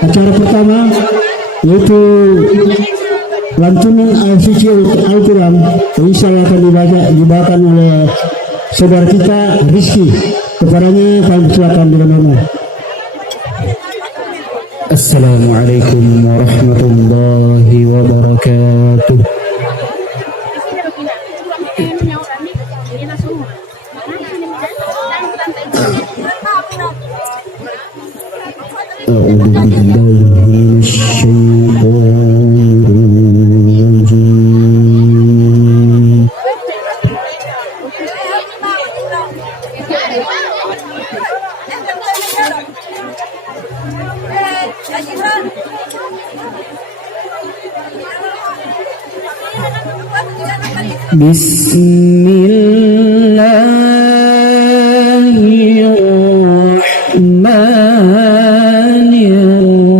Acara pertama yaitu lantunan suci Al-Quran, insya Allah akan dibacakan oleh saudara kita Rizky. Kepadanya kami silakan dengan hormat. Assalamualaikum warahmatullahi wabarakatuh. أعوذ بالله من الشيطان الرجيم. بسم الله الرحمن الرحيم.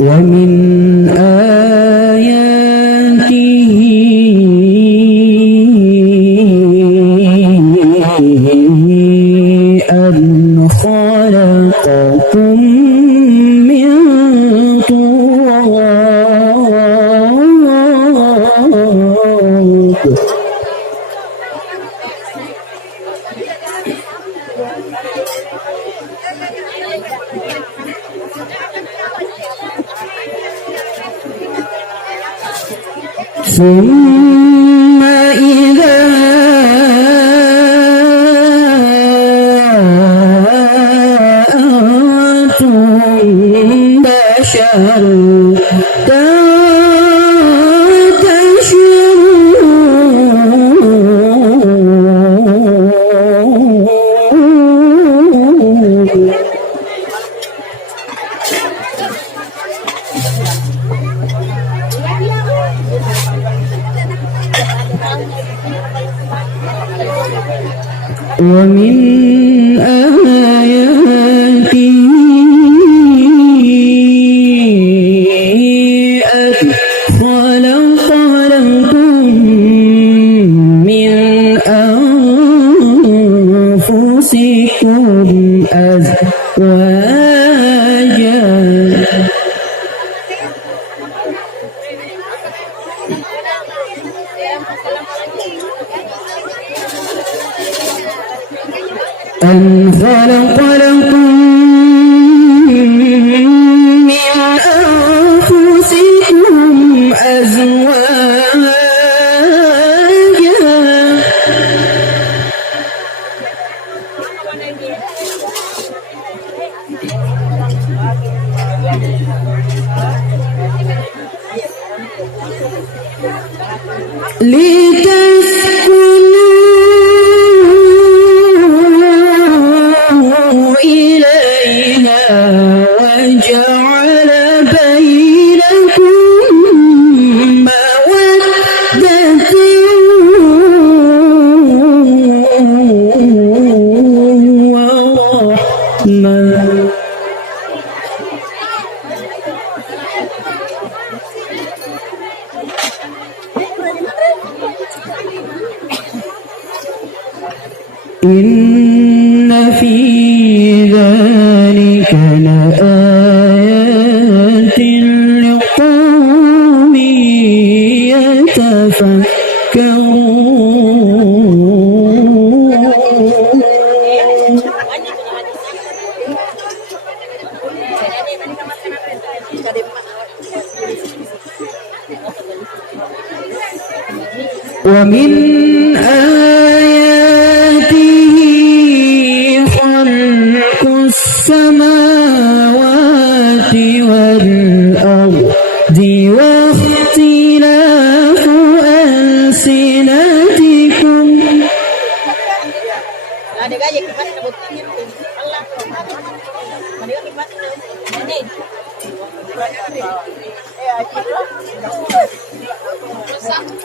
ومن آياته أن خلقكم من تراب ثم إذا أنتم بشر تنتشرون. ومن آياته أن خلق لكم من أنفسكم أزواجا أن خلق لكم من أنفسكم أزواجا لتسكنوا إليها وجعل بينكم مودة ورحمة. إن في ذلك لآيات لقوم يتفكرون. ومن آياته خلق السماوات والأرض واختلاف ألسنتكم.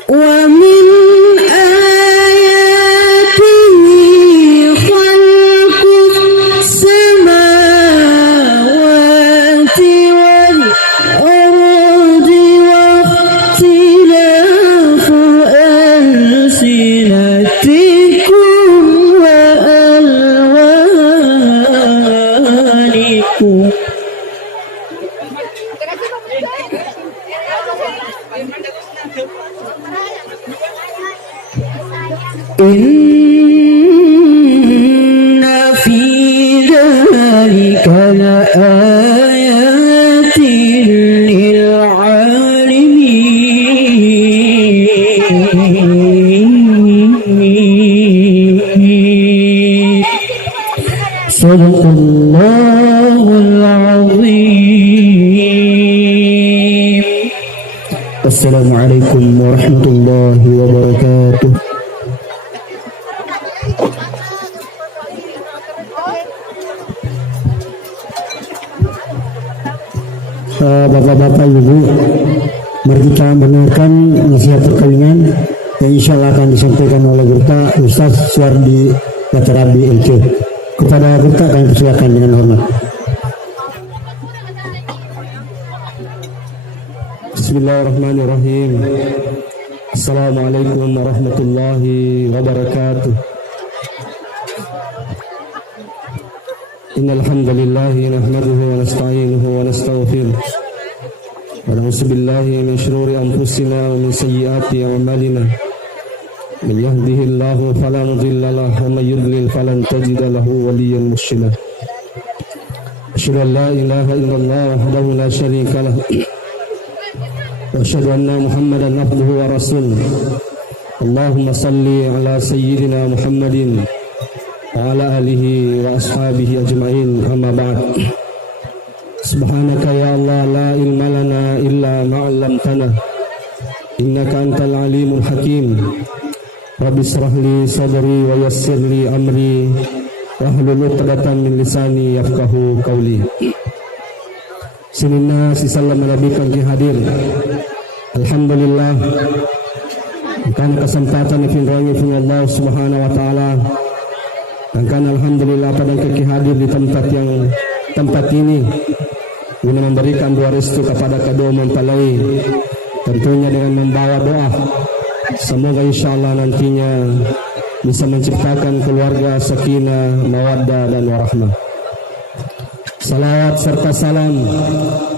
ومن آياته Inna fi dzalika laayatin lil 'alimin. Sadaqallahul 'azim. Assalamualaikum warahmatullahi wabarakatuh. Bapak-bapak, ibu, mari kita mendengarkan nasihat perkawinan yang insya Allah akan disampaikan oleh Gurta Ustaz Suardi Batarabi LC. Kepada Gurta kami persilakan dengan hormat. Bismillahirrahmanirrahim. Assalamualaikum warahmatullahi wabarakatuh. Innal hamdalillah nahmaduhu wa nasta'inuhu wa nastaghfiruh wa na'udzu billahi min shururi anfusina wa min sayyiati a'malina. Man yahdihillahu fala mudilla lahu wa man yudlil falan tajida lahu waliyyan mursyida. Asyhadu an la ilaha illallah wahdahu la syarika lahu wa asyhadu anna Muhammadan abduhu wa rasuluh. Allahumma salli ala sayyidina Muhammadin wa ala alihi wa ashabihi ajma'in, amma ba'd. Subhanaka ya Allah, la ilma lana illa ma 'allamtana innaka antal alimul hakim. Rabbi israh li sadri wa yassir li amri wahlul 'uqdatam min lisani yafqahu qawli. Sinina si salam nabi kang hadir. Alhamdulillah, kan kesempatan yang Allah Subhanahu wa taala. Dan alhamdulillah pada kaki hadir di tempat ini guna memberikan dua restu kepada kedua mempelai, tentunya dengan membawa doa semoga insyaallah nantinya bisa menciptakan keluarga sakinah, mawaddah dan warahmah. Salawat serta salam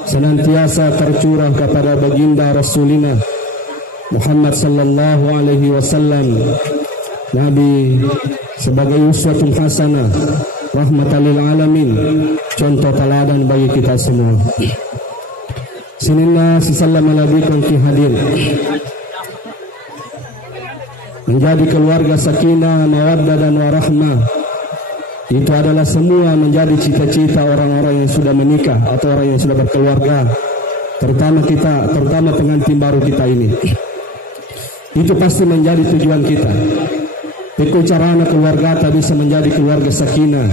senantiasa tercurah kepada baginda Rasulina Muhammad sallallahu alaihi wasallam, Nabi sebagai uswatun hasanah, rahmatan lil alamin, contoh teladan bagi kita semua. Sinina si salam nabi kang hadir menjadi keluarga sakinah, mawaddah dan warahmah. Itu adalah semua menjadi cita-cita orang-orang yang sudah menikah atau orang yang sudah berkeluarga, terutama pengantin baru kita ini. Itu pasti menjadi tujuan kita. Itu caranya keluarga tak bisa menjadi keluarga sakinah,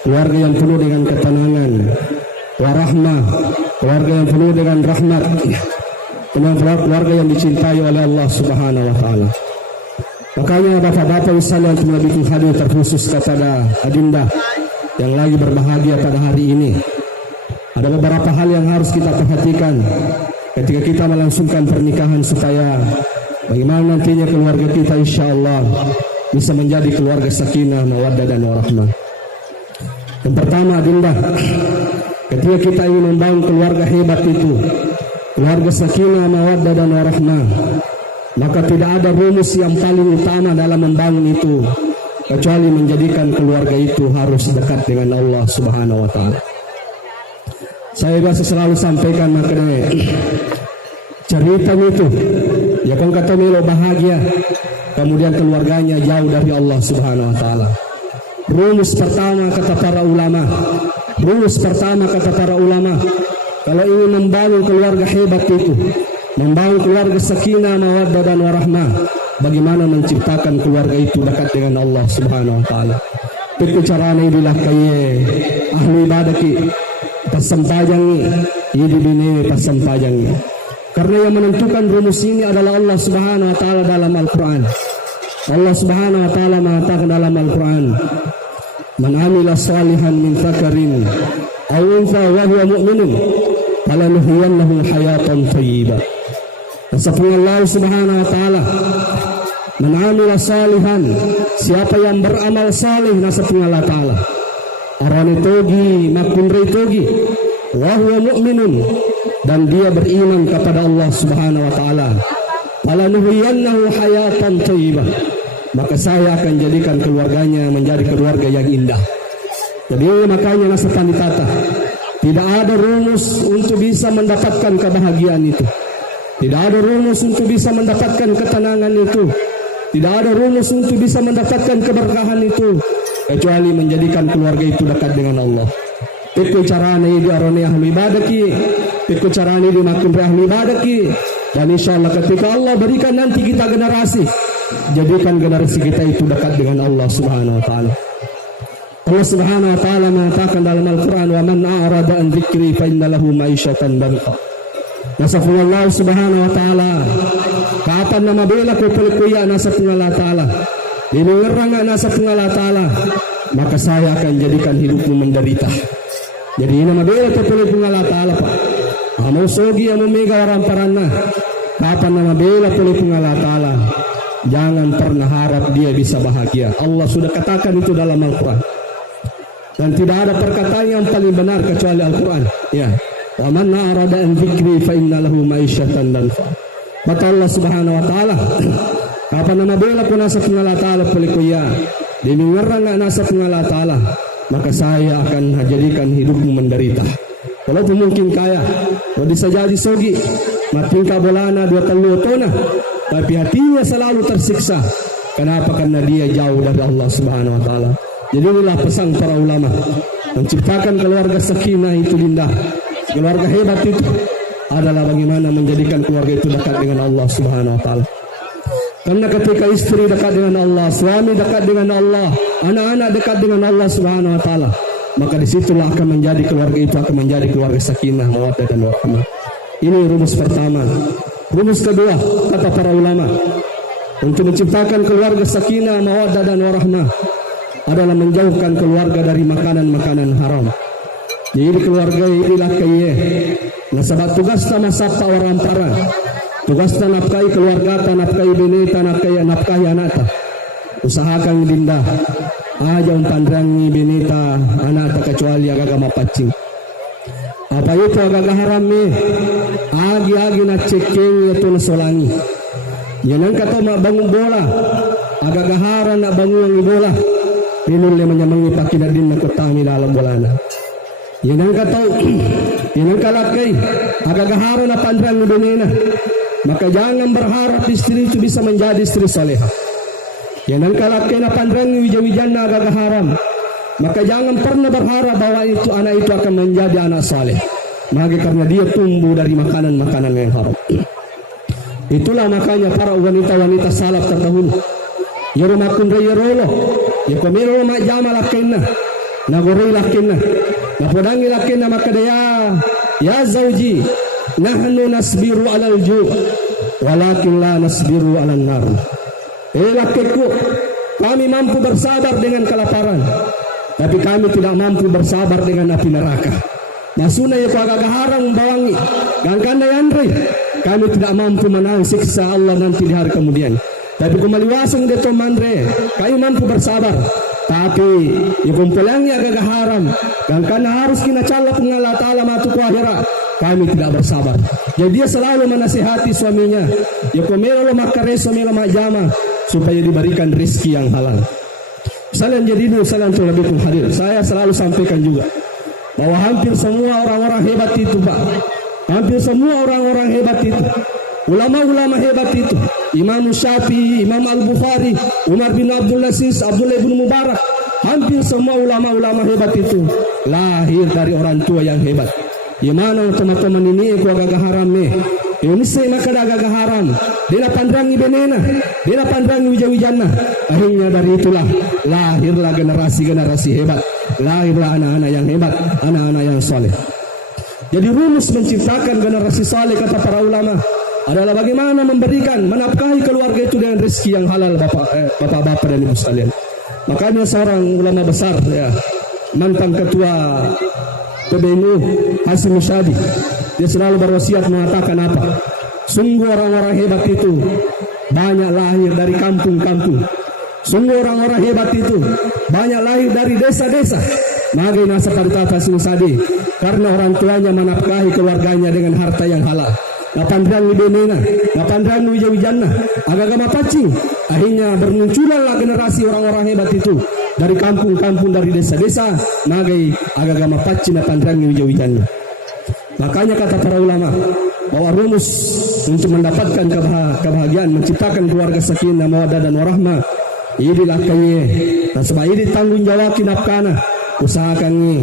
keluarga yang penuh dengan ketenangan, warahmah, keluarga yang penuh dengan rahmat, keluarga yang dicintai oleh Allah Subhanahu wa taala. Makanya bapak-bapak sekalian yang lebih hadir terkhusus kepada adinda yang lagi berbahagia pada hari ini. Ada beberapa hal yang harus kita perhatikan ketika kita melangsungkan pernikahan supaya bagaimana nantinya keluarga kita insyaallah bisa menjadi keluarga sakinah, mawaddah dan warahmah. Yang pertama adinda, ketika kita ingin membangun keluarga hebat itu, keluarga sakinah, mawaddah dan warahmah, maka tidak ada rumus yang paling utama dalam membangun itu kecuali menjadikan keluarga itu harus dekat dengan Allah Subhanahu wa taala. Saya biasa selalu sampaikan makanya cerita itu ya kan kata Milo bahagia kemudian keluarganya jauh dari Allah Subhanahu wa taala. Rumus pertama kata para ulama, kalau ingin membangun keluarga hebat itu, membangun keluarga sakinah, mawaddah dan warahmah, bagaimana menciptakan keluarga itu dekat dengan Allah Subhanahu wa taala. Itu caranya inilah kaya ahli ibadah ki pasampajangi, ini bini pasampajangi. Karena yang menentukan rumus ini adalah Allah Subhanahu wa taala dalam Al-Qur'an. Allah Subhanahu wa taala mengatakan dalam Al-Qur'an, "Man 'amila shalihan min dzakarin aw untha wa huwa mu'minun falanuhyiyannahu hayatan thayyibah." Sabda Allah Subhanahu wa taala, "Man 'amila shalihan," siapa yang beramal saleh nasabnya Allah taala. Arane togi makun togi wa huwa mu'minun, dan dia beriman kepada Allah Subhanahu wa taala. Falanuhyiyannahu hayatan thayyibah, maka saya akan jadikan keluarganya menjadi keluarga yang indah. Jadi makanya nasa panitata, tidak ada rumus untuk bisa mendapatkan kebahagiaan itu. Tidak ada rumus untuk bisa mendapatkan ketenangan itu. Tidak ada rumus untuk bisa mendapatkan keberkahan itu, kecuali menjadikan keluarga itu dekat dengan Allah. Pikul carane di arone ahli ibadaki, pikul carane di makin ahli ibadaki. Dan insya Allah ketika Allah berikan nanti kita generasi, jadikan generasi kita itu dekat dengan Allah Subhanahu Wa Taala. Allah Subhanahu Wa Taala mengatakan dalam Al-Quran, wa man a'rada an dzikri fa inna lahu ma'isyatan dhanqa. Nasafullah Subhanahu Wa Taala, kapan nama bela ko pelikuya nasafullah Taala, dinungerang nasafullah Taala, maka saya akan jadikan hidupmu menderita. Jadi nama bela ko pelikuya Taala Pak. Amo sogi amo mega orang parana. Kapan nama bela pelikuya Taala, jangan pernah harap dia bisa bahagia. Allah sudah katakan itu dalam Al-Quran. Dan tidak ada perkataan yang paling benar kecuali Al-Quran. Ya. Wa man arada an dzikri fa inna lahu ma'isyatan dhanqa. Kata Allah Subhanahu Wa Taala, apa nama bela pun nasa Allah Taala pelikuya, dinungerang nasa Allah Taala, maka saya akan jadikan hidupmu menderita. Walaupun mungkin kaya, kalau bisa jadi sogi, matingka bolana 2 tona, tapi hatinya selalu tersiksa. Kenapa? Karena dia jauh dari Allah Subhanahu Wa Taala. Jadi inilah pesan para ulama, menciptakan keluarga sakinah itu indah. Keluarga hebat itu adalah bagaimana menjadikan keluarga itu dekat dengan Allah Subhanahu Wa Taala. Karena ketika istri dekat dengan Allah, suami dekat dengan Allah, anak-anak dekat dengan Allah Subhanahu Wa Taala, maka disitulah akan menjadi keluarga itu akan menjadi keluarga sakinah, mawaddah dan warahmah. Ini rumus pertama. Rumus kedua kata para ulama, untuk menciptakan keluarga sakinah, mawaddah dan warahmah adalah menjauhkan keluarga dari makanan-makanan haram. Jadi keluarga inilah kaya nasabat tugas sama sabta orang para, tugas nafkahi keluarga, nafkahi bineta, nafkahi anak. Usahakan dinda aja pandrangi bineta anak kecuali agak mapacing. Apa itu agak haram ni? Agi na cekeng itu nasolangi. Yang kata mak bangun bola, agak haram nak bangun bola. Pinule menyamangi pakinadin na kutami dalam bolana. Yang kata yang kalakai agak haram na pandrangi binena. Maka jangan berharap istri itu bisa menjadi istri salehah. Yang kalakai na pandrangi wijawijana agak haram. Maka jangan pernah berharap bahwa itu anak itu akan menjadi anak saleh. Maka karena dia tumbuh dari makanan-makanan yang haram. Itulah makanya para wanita-wanita salaf terdahulu. Yerumakun rayerolo, yekomiro mak jama lakinna, nagori lakinna, napodangi lakinna maka dia, ya zauji, nahnu nasbiru alal ju', walakin la nasbiru alan nar. Lakiku, kami mampu bersabar dengan kelaparan, tapi kami tidak mampu bersabar dengan api neraka. Masuna ya agak haram bawangi, gangkana yandri, kami tidak mampu menahan siksa Allah nanti di hari kemudian. Tapi kembali wasung deto mandre, kami mampu bersabar. Tapi ya kumpulangi agak haram, gangkana harus kina calap Allah Ta'ala matuku akhirat. Kami tidak bersabar. Jadi dia selalu menasihati suaminya, ya kumelo makareso melo majama supaya diberikan rezeki yang halal. Salam jadi dulu, salam lebih hadir. Saya selalu sampaikan juga bahwa hampir semua orang-orang hebat itu Pak, hampir semua orang-orang hebat itu, ulama-ulama hebat itu, Imam Syafi'i, Imam Al-Bukhari, Umar bin Abdul Aziz, Abdullah bin Mubarak, hampir semua ulama-ulama hebat itu lahir dari orang tua yang hebat. Gimana teman-teman ini aku agak haram nih, ini saya maka agak haram. Dia pandrangi benena, dia pandrangi wijawijana. Akhirnya dari itulah lahirlah generasi-generasi hebat, lahirlah anak-anak yang hebat, anak-anak yang soleh. Jadi rumus menciptakan generasi saleh kata para ulama adalah bagaimana memberikan, menafkahi keluarga itu dengan rezeki yang halal bapak-bapak dan ibu sekalian. Makanya seorang ulama besar ya, mantan ketua PBNU Hasyim Musyadi, dia selalu berwasiat mengatakan apa? Sungguh orang-orang hebat itu banyak lahir dari kampung-kampung. Sungguh orang-orang hebat itu banyak lahir dari desa-desa. Maka nasa pada Hasyim Musyadi, karena orang tuanya menafkahi keluarganya dengan harta yang halal. ngapandran ni benena, ngapandran ni wijawijana, agak mapacing. Akhirnya bermunculanlah generasi orang-orang hebat itu dari kampung-kampung, dari desa-desa, nagai agak mapacing ngapandran ni wijawijana. Makanya kata para ulama bahwa rumus untuk mendapatkan kebahagiaan, menciptakan keluarga sakinah, mawaddah dan warahmah, inilah kaya. Dan sebab ini tanggung jawab kinapkana, usahakan ni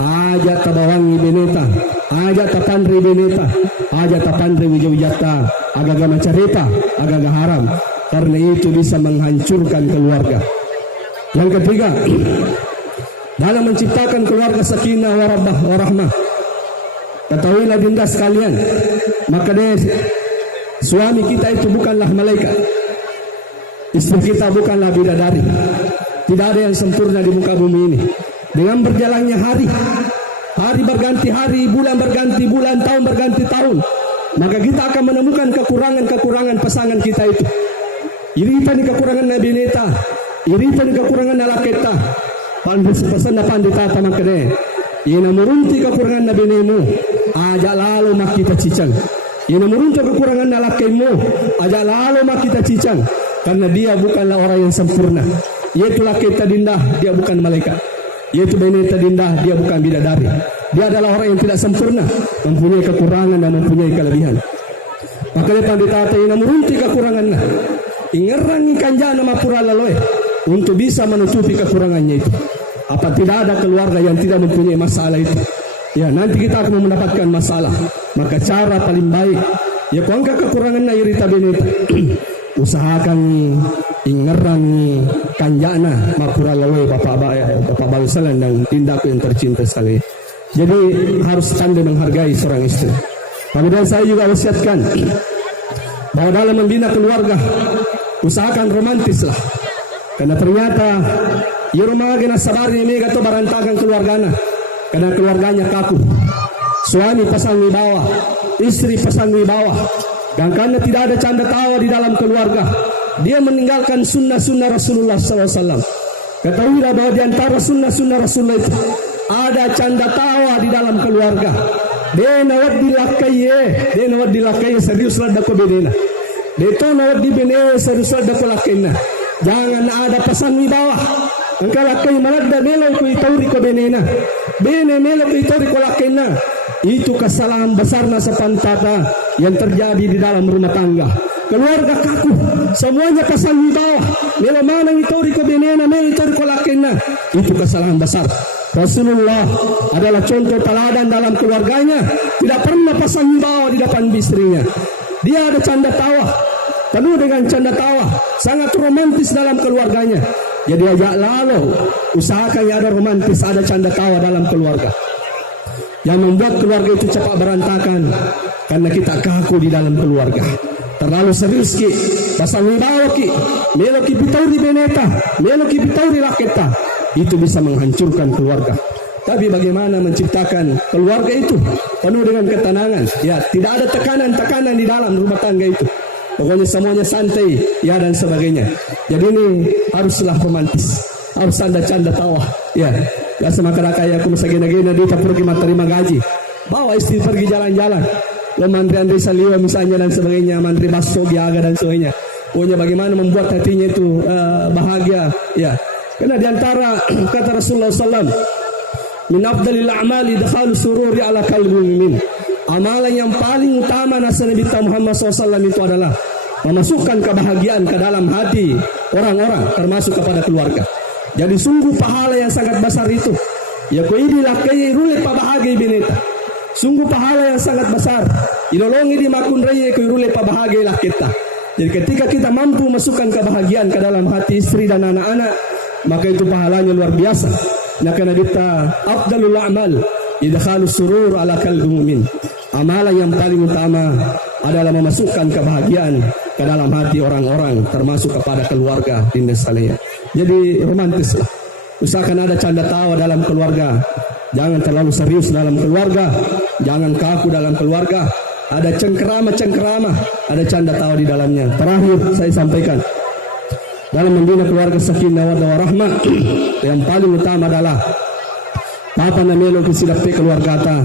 aja tabawangi beneta, aja tapandri beneta, aja tapandri wijawijata, agak macarita, agak haram, karena itu bisa menghancurkan keluarga. Yang ketiga, dalam menciptakan keluarga sakinah warahmah, ketahuilah dinda sekalian, maka suami kita itu bukanlah malaikat, istri kita bukanlah bidadari. Tidak ada yang sempurna di muka bumi ini. Dengan berjalannya hari berganti hari, bulan berganti bulan, tahun berganti tahun, maka kita akan menemukan kekurangan-kekurangan pasangan kita itu. Iritan di kekurangan Nabi Neta, iritan di kekurangan Nalaketa, pesan pandai tata makanya. Ina murunti kekurangan Nabi Nemu, aja lalu mak kita cicang. Ina murunti kekurangan Nalakemu, aja lalu mak kita cicang. Karena dia bukanlah orang yang sempurna. Yaitu Laketa dindah, dia bukan malaikat. Yaitu Beneta dindah, dia bukan bidadari. Dia adalah orang yang tidak sempurna, mempunyai kekurangan dan mempunyai kelebihan. Makanya pandita ina murunti kekurangannya, ingeran kanjana mapura laloe untuk bisa menutupi kekurangannya itu. Apa tidak ada keluarga yang tidak mempunyai masalah itu? Ya, nanti kita akan mendapatkan masalah. Maka cara paling baik, ya kau angkat kekurangannya irita Beneta. Usahakan ingeran kanjana mapura laloe bapak bangsalan dan tindakku yang tercinta sekali. Jadi harus pandai menghargai seorang istri. Kemudian saya juga wasiatkan bahwa dalam membina keluarga usahakan romantis lah. Karena ternyata ya rumah gena sabarnya ini atau barantakan keluarganya. Karena keluarganya kaku. Suami pasang di bawah, istri pasang di bawah. Dan karena tidak ada canda tawa di dalam keluarga, dia meninggalkan sunnah-sunnah Rasulullah SAW. Ketahuilah bahwa di antara sunnah-sunnah Rasulullah itu ada canda tawa di dalam keluarga. Dena wad dilakaye serius lada ko benena. Deto na wad di bene serius lada ko lakena. Jangan ada pesan di bawah. Engkau lakai malada melo ko itauri ko benena. Bene melo ko itauri ko lakena. Itu kesalahan besarnya sepantata yang terjadi di dalam rumah tangga. Keluarga kaku, semuanya pasang di bawah. Melo mana itauri ko benena, melo itauri ko lakena. Itu kesalahan besar. Rasulullah adalah contoh teladan dalam keluarganya, tidak pernah pasang bawah di depan istrinya. Dia ada canda tawa, penuh dengan canda tawa, sangat romantis dalam keluarganya. Jadi ajak lalu usahakan ada romantis, ada canda tawa dalam keluarga. Yang membuat keluarga itu cepat berantakan karena kita kaku di dalam keluarga. Terlalu serius ki, pasang bawah ki, melo ki bitauri beneta, melo ki bitauri laketa. Itu bisa menghancurkan keluarga. Tapi bagaimana menciptakan keluarga itu penuh dengan ketenangan? Ya, tidak ada tekanan-tekanan di dalam rumah tangga itu. Pokoknya semuanya santai, ya dan sebagainya. Jadi ini haruslah romantis, harus ada canda tawa. Ya, gak semakin kaya aku masa gina-gina dia pergi terima gaji, bawa istri pergi jalan-jalan. Lo mantri Andri Saliwa misalnya dan sebagainya, mantri Basto Biaga dan sebagainya. Pokoknya bagaimana membuat hatinya itu bahagia. Ya. Karena diantara kata Rasulullah SAW, min afdalil a'mali dakhalu sururi ala qalbi mu'min. Amalan yang paling utama nasa Nabi Muhammad SAW itu adalah memasukkan kebahagiaan ke dalam hati orang-orang, termasuk kepada keluarga. Jadi sungguh pahala yang sangat besar itu. Ya ko inilah kaya irule pabahagia bineta. Sungguh pahala yang sangat besar. Inolongi di makun raya ko irule pabahagia lah kita. Jadi ketika kita mampu masukkan kebahagiaan ke dalam hati istri dan anak-anak, maka itu pahalanya luar biasa. Nah, karena kita afdalul a'mal idkhalu surur ala qalbi mu'min. Amalan yang paling utama adalah memasukkan kebahagiaan ke dalam hati orang-orang, termasuk kepada keluarga dinda sekalian. Jadi romantis lah. Usahakan ada canda tawa dalam keluarga. Jangan terlalu serius dalam keluarga. Jangan kaku dalam keluarga. Ada cengkerama, ada canda tawa di dalamnya. Terakhir saya sampaikan, dalam membina keluarga sakinah wa rahmah, yang paling utama adalah Papa namelo kesilap keluarga ta,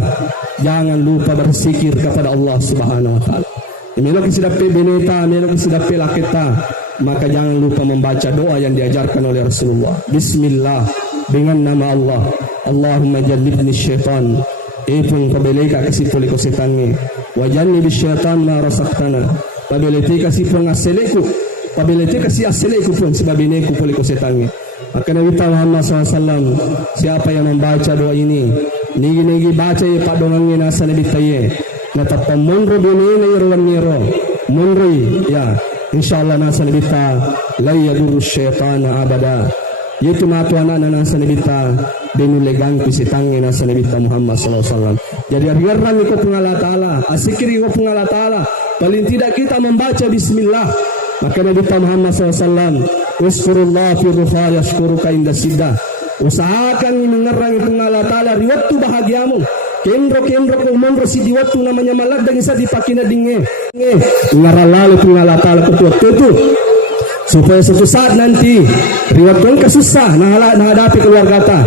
jangan lupa berzikir kepada Allah Subhanahu wa taala. Melok sidapi bineta, melok sidapi lakita, maka jangan lupa membaca doa yang diajarkan oleh Rasulullah. Bismillah, dengan nama Allah. Allahumma jannibni syaitan, ipun pabeleka kasih puli ko setangi. Wa jannibi syaitan ma rasaktana, pabeleti kasih pengaseleku, pabeleti kasih aseleku pun sebabineku puli ko setangi. Maka Nabi Muhammad SAW, siapa yang membaca doa ini, nigi baca ya pak dongangnya nasa Nabi Taye, natapam munro bini na irwan niro, munri ya, insyaallah nasa Nabi Ta, la yadurru syaitana abada. Yaitu matuana na nasa Nabi Ta, binulegang pisitangnya nasa Nabi Muhammad SAW. Jadi ariran ko pengala taala, asikiri ko pengala taala, paling tidak kita membaca Bismillah. Maka Nabi Muhammad SAW, uskurullah fi ruha yashkuruka inda siddah. Usahakan mengerang pengala taala di waktu bahagiamu. Kendro kumondro si di waktu namanya malak dan isa dipakina dinge. Ngaralalu pengala taala ketua itu. Supaya suatu saat nanti riwayat kau kesusah menghadapi keluarga kita,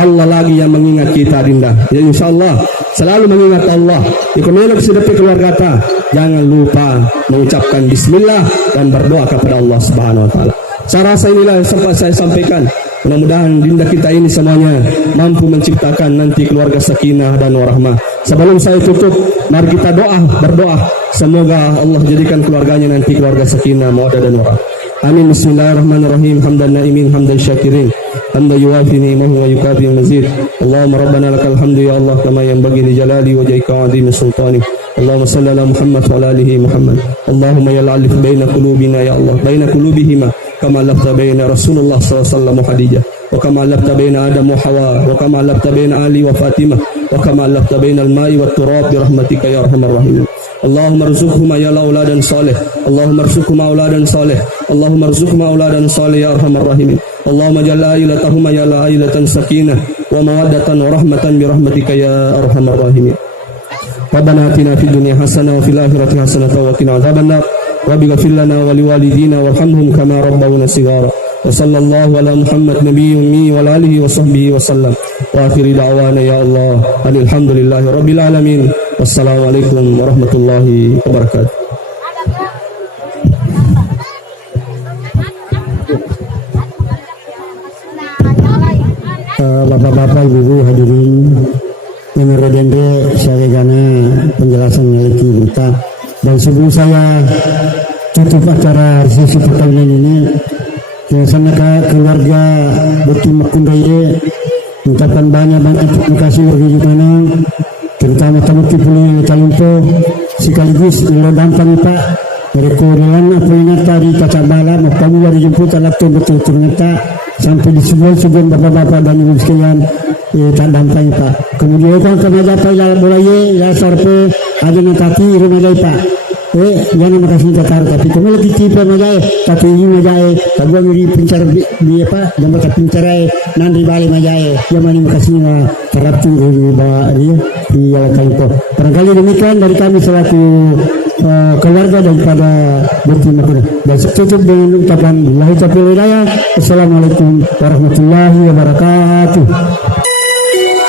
Allah lagi yang mengingat kita dinda. Ya insyaallah selalu mengingat Allah. Ikumelok sidapi keluarga kita, jangan lupa mengucapkan bismillah dan berdoa kepada Allah Subhanahu wa taala. Saya rasa inilah yang sempat saya sampaikan. Mudah-mudahan dinda kita ini semuanya mampu menciptakan nanti keluarga sakinah dan warahmah. Sebelum saya tutup, mari kita berdoa. Semoga Allah jadikan keluarganya nanti keluarga sakinah, mawaddah dan warahmah. Amin. Bismillahirrahmanirrahim. Hamdan naimin, hamdan syakirin, hamdan yuwafi ni'mahu wa yukafi mazid. Allahumma rabbana lakal hamdu ya Allah kama yanbaghi li jalali wajhika 'azimi sultani. Allahumma salli ala Muhammad wa ala alihi Muhammad. Allahumma ya alif baina qulubina ya Allah, baina qulubihima kama alafta baina Rasulullah sallallahu alaihi wasallam Khadijah, wa kama alafta baina Adam wa Hawa, wa kama alafta baina Ali wa Fatimah, wa kama alafta baina al-ma'i wat turab bi rahmatika ya arhamar rahimin. Allahumma rzuqhuma ya auladan salih, Allahumma rzuqhuma auladan salih, Allahumma rzuqhuma auladan salih ya arhamar rahimin. Allahumma jalla ailatahuma ya ailatan sakinah wa mawaddatan wa rahmatan bi rahmatika ya arhamar rahimin. Rabbana atina fid dunya hasanah wa fil akhirati hasanah wa qina adzabannar. Rabbi ighfir lana wa liwalidina warhamhum kama rabbawna shighara. Wa sallallahu ala Muhammad nabiyyi ummi wa ala alihi wa sahbihi wa sallam. Wa akhiri da'wana ya Allah alhamdulillahi rabbil alamin. Wassalamualaikum warahmatullahi wabarakatuh. Bapak-bapak, ibu-ibu hadirin yang meredendre saya gana penjelasan dari kita. Dan sebelum saya tutup acara resepsi perkawinan ini, yang sana keluarga Betul Makun Raya mengucapkan banyak terima kasih bagi mana, terutama tamu kipuli yang talumpo sekaligus ilo dampang Pak dari kurilan apa yang tadi kaca bala mau kamu dari jemput alat betul ternyata sampai di sebuah bapak-bapak dan ibu sekalian tak dampang Pak. Kemudian kan kemaja Pak ya boleh ya sarpe ada nanti rumah Pak. Jangan makasih kakar tapi kamu lagi tipe majai tapi ini majai kalau miri pincar dia apa dan mereka pincarai nanti balik majai yang mana makasihnya terapti bawa dia di alasan itu. Barangkali demikian dari kami selaku keluarga daripada Betul Makun. Dan tutup dengan ucapan billahi taufiq wal hidayah. Assalamualaikum warahmatullahi wabarakatuh. Boleh,